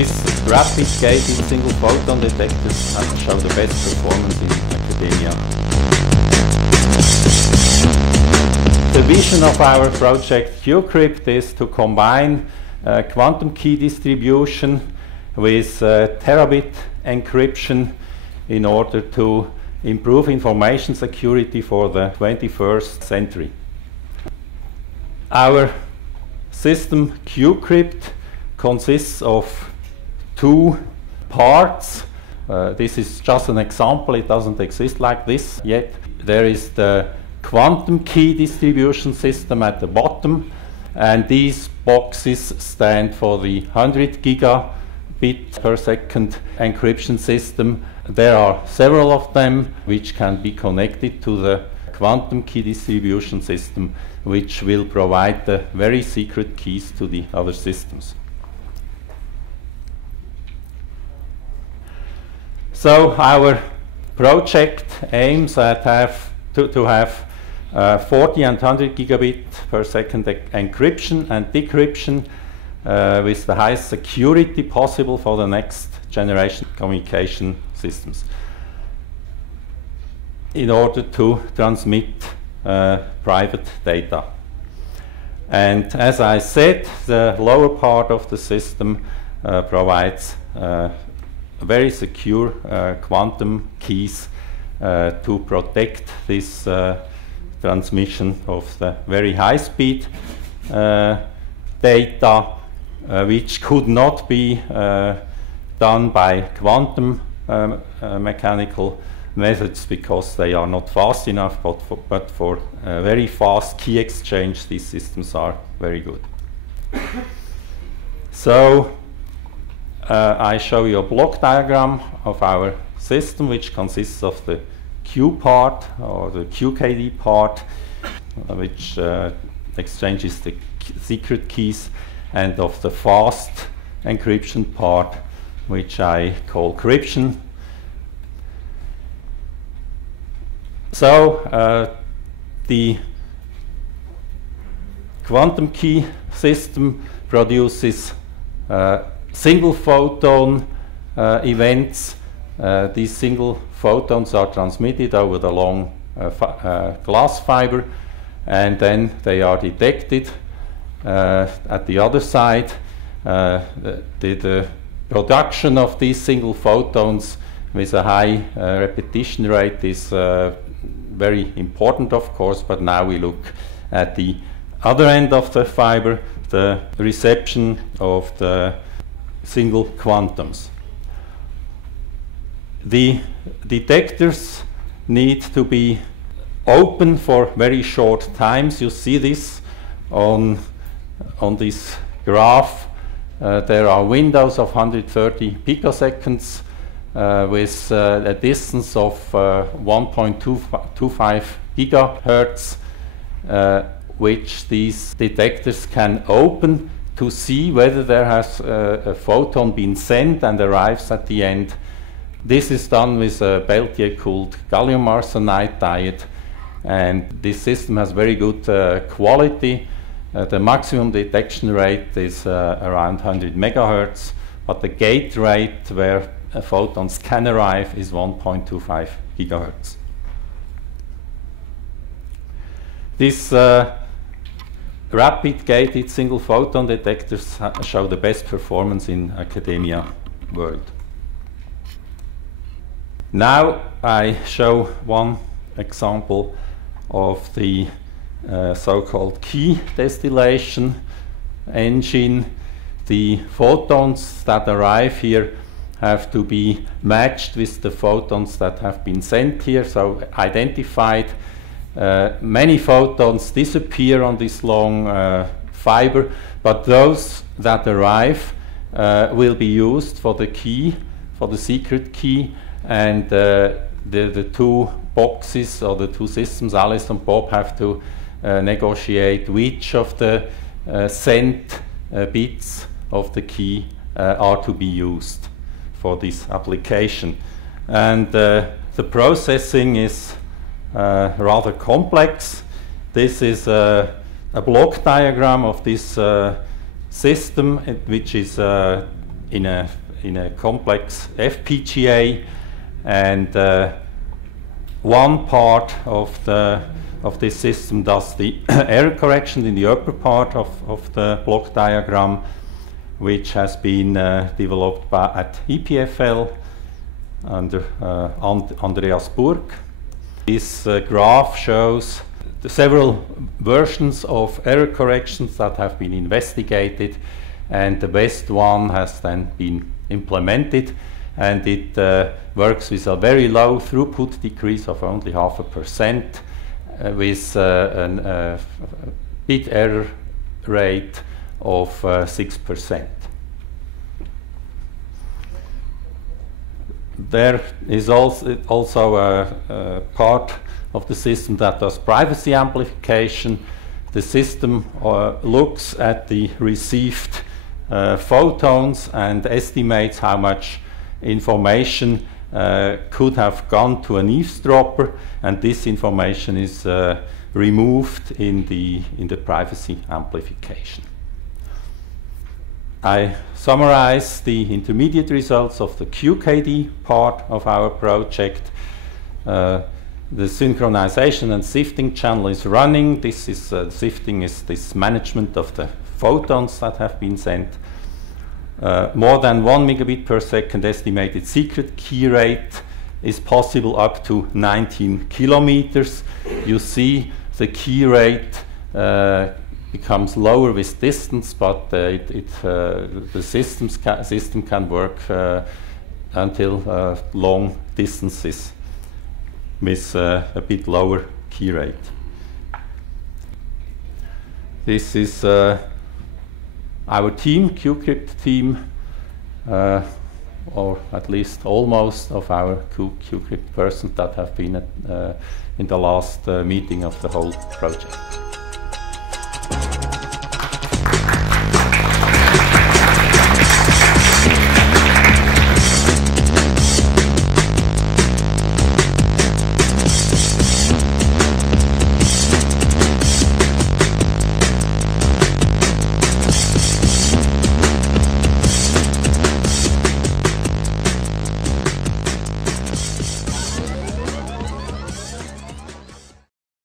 These rapid gated single photon detectors show the best performance in academia. The vision of our project qcrypt is to combine quantum key distribution with terabit encryption in order to improve information security for the 21st century. Our system qcrypt consists of two parts. This is just an example, it doesn't exist like this yet. There is the quantum key distribution system at the bottom, and these boxes stand for the 100 gigabit per second encryption system. There are several of them which can be connected to the quantum key distribution system, which will provide the very secret keys to the other systems. So our project aims at to have 40 and 100 gigabit per second encryption and decryption with the highest security possible for the next generation communication systems in order to transmit private data. And as I said, the lower part of the system provides very secure quantum keys to protect this transmission of the very high speed data, which could not be done by quantum mechanical methods because they are not fast enough, but for very fast key exchange these systems are very good. So I show you a block diagram of our system, which consists of the Q part or the QKD part, which exchanges the secret keys, and of the fast encryption part, which I call cryption. So the quantum key system produces single photon events. These single photons are transmitted over the long glass fiber, and then they are detected at the other side. The production of these single photons with a high repetition rate is very important, of course, but now we look at the other end of the fiber, the reception of the single quantums. The detectors need to be open for very short times. You see this on this graph. There are windows of 130 picoseconds with a distance of 1.25 gigahertz, which these detectors can open to see whether there has a photon been sent and arrives at the end. This is done with a Peltier-cooled gallium arsenide diode, and this system has very good quality. The maximum detection rate is around 100 megahertz, but the gate rate where photons can arrive is 1.25 gigahertz. These rapid gated single photon detectors show the best performance in academia world. Now I show one example of the so-called key distillation engine. The photons that arrive here have to be matched with the photons that have been sent here, so identified. Many photons disappear on this long fiber, but those that arrive will be used for the key, for the secret key, and the two boxes or the two systems, Alice and Bob, have to negotiate which of the sent bits of the key are to be used for this application. And the processing is rather complex. This is a block diagram of this system, which is in a complex FPGA, and one part of this system does the error correction in the upper part of the block diagram, which has been developed at EPFL under Andreas Burg. This graph shows the several versions of error corrections that have been investigated, and the best one has then been implemented, and it works with a very low throughput decrease of only 0.5%, with a bit error rate of 6%. There is also a part of the system that does privacy amplification. The system looks at the received photons and estimates how much information could have gone to an eavesdropper, and this information is removed in the privacy amplification. I summarize the intermediate results of the QKD part of our project. The synchronization and sifting channel is running. This is sifting is this management of the photons that have been sent. More than 1 megabit per second estimated secret key rate is possible up to 19 kilometers. You see the key rate becomes lower with distance, but the system can work until long distances with a bit lower key rate. This is our team, qcrypt team, or at least almost of our qcrypt persons that have been in the last meeting of the whole project.